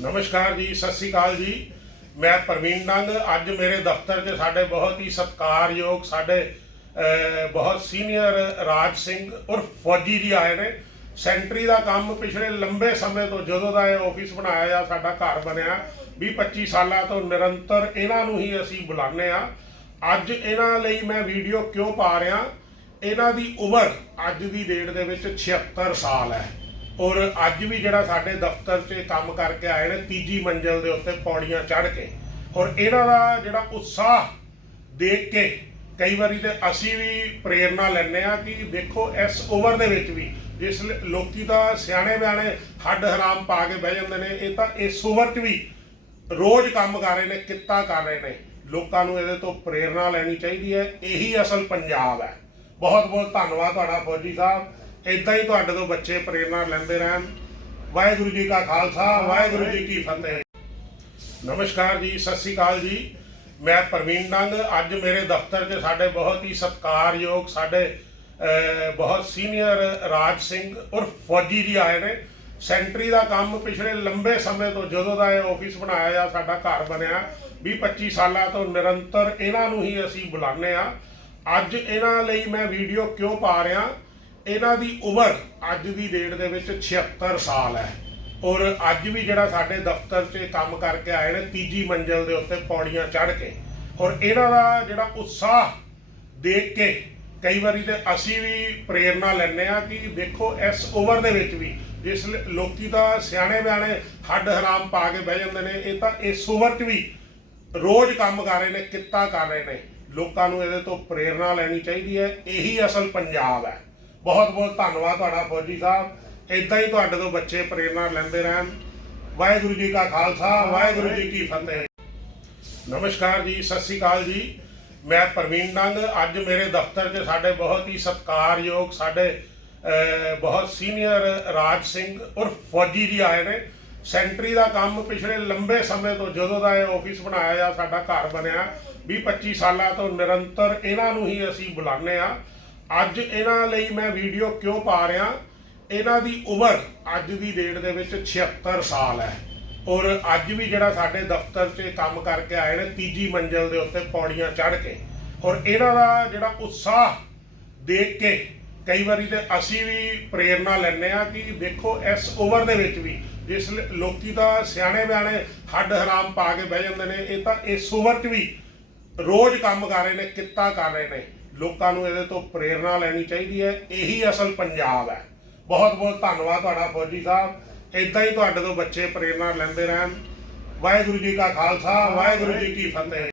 ਨਮਸਕਾਰ ਜੀ, ਸਤਿ ਸ੍ਰੀ ਅਕਾਲ ਜੀ। ਮੈਂ ਪ੍ਰਵੀਨ ਡੰਗ ਅੱਜ ਮੇਰੇ ਦਫ਼ਤਰ 'ਚ ਸਾਡੇ ਬਹੁਤ ਹੀ ਸਤਿਕਾਰਯੋਗ, ਸਾਡੇ ਬਹੁਤ ਸੀਨੀਅਰ ਰਾਜ ਸਿੰਘ ਔਰ ਫੌਜੀ ਜੀ ਆਏ ਨੇ। ਸੈਂਟਰੀ ਦਾ ਕੰਮ ਪਿਛਲੇ ਲੰਬੇ ਸਮੇਂ ਤੋਂ ਜਦੋਂ ਦਾ ਇਹ ਆਫਿਸ ਬਣਾਇਆ ਆ, ਸਾਡਾ ਘਰ ਬਣਿਆ 20 25 ਸਾਲਾਂ ਤੋਂ ਨਿਰੰਤਰ ਇਹਨਾਂ ਨੂੰ ਹੀ ਅਸੀਂ ਬੁਲਾਉਂਦੇ ਆ ਅੱਜ ਇਹਨਾਂ ਲਈ ਮੈਂ ਵੀਡੀਓ ਕਿਉਂ ਪਾ ਰਿਹਾ? ਇਹਨਾਂ ਦੀ ਉਮਰ ਅੱਜ ਦੀ ਡੇਟ ਦੇ ਵਿੱਚ 76 ਸਾਲ ਹੈ। ਔਰ ਅੱਜ ਵੀ ਜਿਹੜਾ ਸਾਡੇ ਦਫ਼ਤਰ 'ਚ ਕੰਮ ਕਰਕੇ ਆਏ ਨੇ, ਤੀਜੀ ਮੰਜ਼ਲ ਦੇ ਉੱਤੇ ਪੌੜੀਆਂ ਚੜ੍ਹ ਕੇ। ਔਰ ਇਹਨਾਂ ਦਾ ਜਿਹੜਾ ਉਤਸ਼ਾਹ ਦੇਖ ਕੇ ਕਈ ਵਾਰੀ ਤੇ ਅਸੀਂ ਵੀ ਪ੍ਰੇਰਣਾ ਲੈਂਦੇ ਆ ਕਿ ਦੇਖੋ, ਇਸ ਉਮਰ ਦੇ ਵਿੱਚ ਵੀ ਜਿਸ ਲ- ਲੋਕੀ ਤਾਂ ਸਿਆਣੇ ਬਿਆਣੇ ਹੱਡ ਹਰਾਮ ਪਾ ਕੇ ਬਹਿ ਜਾਂਦੇ ਨੇ, ਇਹ ਤਾਂ ਇਸ ਉਮਰ 'ਚ ਵੀ ਰੋਜ਼ ਕੰਮ ਕਰ ਰਹੇ ਨੇ, ਕਿੱਤਾ ਕਰ ਰਹੇ ਨੇ। ਲੋਕਾਂ ਨੂੰ ਇਹਦੇ ਤੋਂ ਪ੍ਰੇਰਣਾ ਲੈਣੀ ਚਾਹੀਦੀ ਹੈ, ਇਹੀ ਅਸਲ ਪੰਜਾਬ ਹੈ। ਬਹੁਤ ਬਹੁਤ ਧੰਨਵਾਦ ਤੁਹਾਡਾ ਫੌਜੀ ਸਾਹਿਬ। ਇਦਾਂ ਹੀ ਤੁਹਾਡੇ ਤੋਂ ਬੱਚੇ ਪ੍ਰੇਰਣਾ ਲੈਂਦੇ ਰਹਿਣ। ਵਾਹਿਗੁਰੂ ਜੀ ਕਾ ਖਾਲਸਾ, ਵਾਹਿਗੁਰੂ ਜੀ ਕੀ ਫਤਿਹ। ਨਮਸਕਾਰ ਜੀ, ਸਤਿ ਸ੍ਰੀ ਅਕਾਲ ਜੀ। ਮੈਂ ਪ੍ਰਵੀਨ ਡੰਗ ਅੱਜ ਮੇਰੇ ਦਫ਼ਤਰ 'ਚ ਸਾਡੇ ਬਹੁਤ ਹੀ ਸਤਿਕਾਰਯੋਗ ਸਾਡੇ ਬਹੁਤ ਸੀਨੀਅਰ ਰਾਜ ਸਿੰਘ ਔਰ ਫੌਜੀ ਜੀ ਆਏ ਨੇ। ਸੈਂਟਰੀ ਦਾ ਕੰਮ ਪਿਛਲੇ ਲੰਬੇ ਸਮੇਂ ਤੋਂ ਜਦੋਂ ਦਾ ਇਹ ਆਫਿਸ ਬਣਾਇਆ ਆ ਸਾਡਾ ਘਰ ਬਣਿਆ 20 25 ਸਾਲਾਂ ਤੋਂ ਨਿਰੰਤਰ ਇਹਨਾਂ ਨੂੰ ਹੀ ਅਸੀਂ ਬੁਲਾਉਂਦੇ ਆ ਅੱਜ ਇਹਨਾਂ ਲਈ ਮੈਂ ਵੀਡੀਓ ਕਿਉਂ ਪਾ ਰਿਹਾ? ਇਹਨਾਂ ਦੀ ਉਮਰ ਅੱਜ ਦੀ ਡੇਟ ਦੇ ਵਿੱਚ 76 ਸਾਲ ਹੈ। ਔਰ ਅੱਜ ਵੀ ਜਿਹੜਾ ਸਾਡੇ ਦਫ਼ਤਰ 'ਚ ਕੰਮ ਕਰਕੇ ਆਏ ਨੇ, ਤੀਜੀ ਮੰਜ਼ਲ ਦੇ ਉੱਤੇ ਪੌੜੀਆਂ ਚੜ੍ਹ ਕੇ। ਔਰ ਇਹਨਾਂ ਦਾ ਜਿਹੜਾ ਉਤਸ਼ਾਹ ਦੇਖ ਕੇ ਕਈ ਵਾਰੀ ਤੇ ਅਸੀਂ ਵੀ ਪ੍ਰੇਰਣਾ ਲੈਂਦੇ ਆ ਕਿ ਦੇਖੋ ਇਸ ਉਮਰ ਦੇ ਵਿੱਚ ਵੀ ਜਿਸ ਲ- ਲੋਕੀ ਤਾਂ ਸਿਆਣੇ ਬਿਆਣੇ ਹੱਡ ਹਰਾਮ ਪਾ ਕੇ ਬਹਿ ਜਾਂਦੇ ਨੇ, ਇਹ ਤਾਂ ਇਸ ਉਮਰ 'ਚ ਵੀ ਰੋਜ਼ ਕੰਮ ਕਰ ਰਹੇ ਨੇ, ਕਿੱਤਾ ਕਰ ਰਹੇ ਨੇ। ਲੋਕਾਂ ਨੂੰ ਇਹਦੇ ਤੋਂ ਪ੍ਰੇਰਣਾ ਲੈਣੀ ਚਾਹੀਦੀ ਹੈ, ਇਹੀ ਅਸਲ ਪੰਜਾਬ ਹੈ। ਬਹੁਤ ਬਹੁਤ ਧੰਨਵਾਦ ਤੁਹਾਡਾ ਫੌਜੀ ਸਾਹਿਬ। ਇਦਾਂ ਹੀ ਤੁਹਾਡੇ ਤੋਂ ਬੱਚੇ ਪ੍ਰੇਰਣਾ ਲੈਂਦੇ ਰਹਿਣ। ਵਾਹਿਗੁਰੂ ਜੀ ਕਾ ਖਾਲਸਾ, ਵਾਹਿਗੁਰੂ ਜੀ ਕੀ ਫਤਿਹ। ਨਮਸਕਾਰ ਜੀ, ਸਤਿ ਸ੍ਰੀ ਅਕਾਲ ਜੀ। ਮੈਂ ਪ੍ਰਵੀਨ ਡੰਗ ਅੱਜ ਮੇਰੇ ਦਫ਼ਤਰ 'ਚ ਸਾਡੇ ਬਹੁਤ ਹੀ ਸਤਿਕਾਰਯੋਗ ਸਾਡੇ ਬਹੁਤ ਸੀਨੀਅਰ ਰਾਜ ਸਿੰਘ ਔਰ ਫੌਜੀ ਜੀ ਆਏ ਨੇ। ਸੈਂਟਰੀ ਦਾ ਕੰਮ ਪਿਛਲੇ ਲੰਬੇ ਸਮੇਂ ਤੋਂ ਜਦੋਂ ਦਾ ਇਹ ਆਫਿਸ ਬਣਾਇਆ ਆ, ਸਾਡਾ ਘਰ ਬਣਿਆ 20 25 ਸਾਲਾਂ ਤੋਂ ਨਿਰੰਤਰ ਇਹਨਾਂ ਨੂੰ ਹੀ ਅਸੀਂ ਬੁਲਾਉਂਦੇ ਆ ਅੱਜ ਇਹਨਾਂ ਲਈ ਮੈਂ ਵੀਡੀਓ ਕਿਉਂ ਪਾ ਰਿਹਾ? ਇਹਨਾਂ ਦੀ ਉਮਰ ਅੱਜ ਦੀ ਡੇਟ ਦੇ ਵਿੱਚ 76 ਸਾਲ ਹੈ। ਔਰ ਅੱਜ ਵੀ ਜਿਹੜਾ ਸਾਡੇ ਦਫ਼ਤਰ 'ਚ ਕੰਮ ਕਰਕੇ ਆਏ ਨੇ, ਤੀਜੀ ਮੰਜ਼ਲ ਦੇ ਉੱਤੇ ਪੌੜੀਆਂ ਚੜ੍ਹ ਕੇ। ਔਰ ਇਹਨਾਂ ਦਾ ਜਿਹੜਾ ਉਤਸ਼ਾਹ ਦੇਖ ਕੇ ਕਈ ਵਾਰੀ ਤੇ ਅਸੀਂ ਵੀ ਪ੍ਰੇਰਣਾ ਲੈਂਦੇ ਆ ਕਿ ਦੇਖੋ ਇਸ ਉਮਰ ਦੇ ਵਿੱਚ ਵੀ ਜਿਸ ਲ- ਲੋਕੀ ਤਾਂ ਸਿਆਣੇ ਬਿਆਣੇ ਹੱਡ ਹਰਾਮ ਪਾ ਕੇ ਬਹਿ ਜਾਂਦੇ ਨੇ, ਇਹ ਤਾਂ ਇਸ ਉਮਰ 'ਚ ਵੀ ਰੋਜ਼ ਕੰਮ ਕਰ ਰਹੇ ਨੇ, ਕਿੱਤਾ ਕਰ ਰਹੇ ਨੇ। ਲੋਕਾਂ ਨੂੰ ਇਹਦੇ ਤੋਂ ਪ੍ਰੇਰਣਾ ਲੈਣੀ ਚਾਹੀਦੀ ਹੈ। ਇਹੀ ਅਸਲ ਪੰਜਾਬ ਹੈ। ਬਹੁਤ ਬਹੁਤ ਧੰਨਵਾਦ ਤੁਹਾਡਾ ਫੌਜੀ ਸਾਹਿਬ। ਇਦਾਂ ਹੀ ਤੁਹਾਡੇ ਤੋਂ ਬੱਚੇ ਪ੍ਰੇਰਣਾ ਲੈਂਦੇ ਰਹਿਣ। ਵਾਹਿਗੁਰੂ ਜੀ ਕਾ ਖਾਲਸਾ, ਵਾਹਿਗੁਰੂ ਜੀ ਕੀ ਫਤਿਹ।